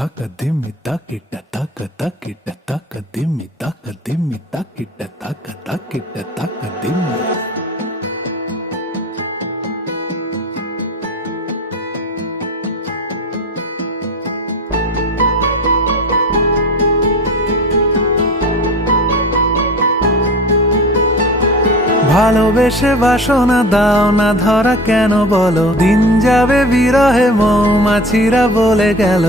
taka dimmi takita taka takita taka dimmi taka dimmi takita taka takita taka dimmi ভালোবেসে বাসনা দাও না ধরা কেন বলো দিন যাবে বিরহে মৌমাছিরা বলে গেল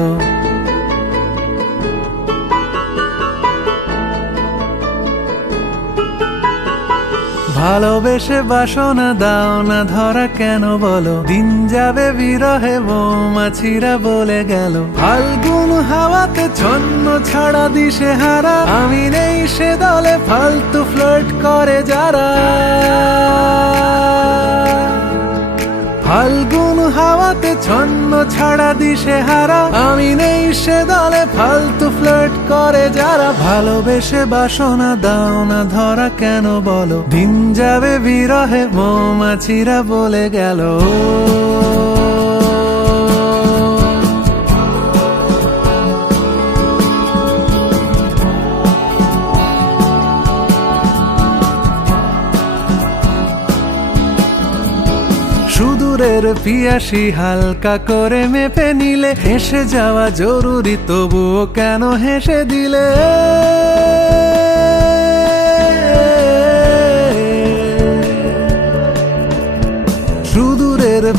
ভালোবেসে বাসনা দাও না, ধরা কেন বলো? দিন যাবে বিরহে মৌমাছিরা বলে গেল, ফাল্গুন হাওয়াতে ছন্ন ছাড়া দিশে হারা আমি নেই সে দলে ফালতু ফ্লার্ট করে যারা। হাওয়াতে ছন্ন ছাড়া দিশে হারা। আমি নেই সে দলে, ফালতু ফ্লার্ট করে যারা। ভালোবেসে বাসনা দাও না, ধরা কেন বলো? দিন যাবে বিরহে, মৌমাছিরা বলে গেল সুদূরের পিয়াসি হালকা করে মেপে নিলে হেসে যাওয়া জরুরি তবুও কেন হেসে দিলে?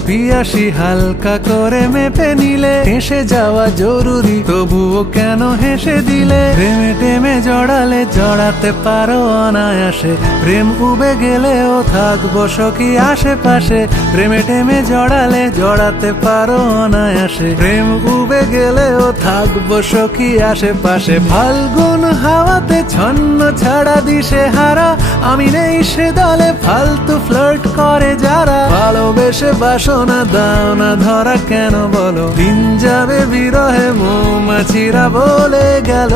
পিয়াসি হালকা করে মেপে নিলে, হেসে যাওয়া জরুরি, তবুও কেন হেসে দিলে? প্রেমে টেমে জড়ালে জড়াতে পারো অনায়াসে, প্রেম উবে গেলেও থাকব সখী আশেপাশে, প্রেমে টেমে জড়ালে জড়াতে পারো অনায়াসে, প্রেম উবে গেলেও থাকব সখী আশেপাশে, ফাল্গুন হাওয়াতে ছন্ন ছাড়া দিশে হারা। আমি নেই সে দলে, ফালতু ফ্লার্ট করে যারা। ভালোবেসে বাসনা দাও না, ধরা কেন বলো? দিন যাবে বিরহে, মৌমাছিরা বলে গেল।